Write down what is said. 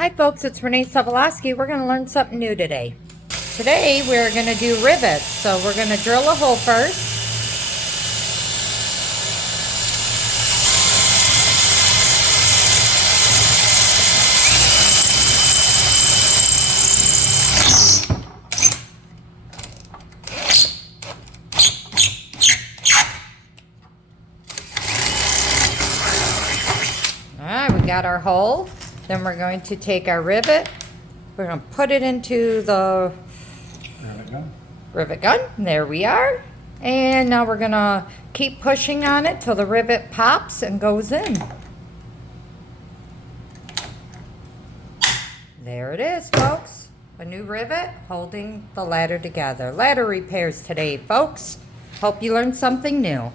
Hi folks, it's Renee Sobolowski. We're going to learn something new today. Today we're going to do rivets. So we're going to drill a hole first. Alright, we got our hole. Then we're going to take our rivet. We're going to put it into the rivet gun. There we are. And now we're going to keep pushing on it till the rivet pops and goes in. There it is, folks. A new rivet holding the ladder together. Ladder repairs today, folks. Hope you learned something new.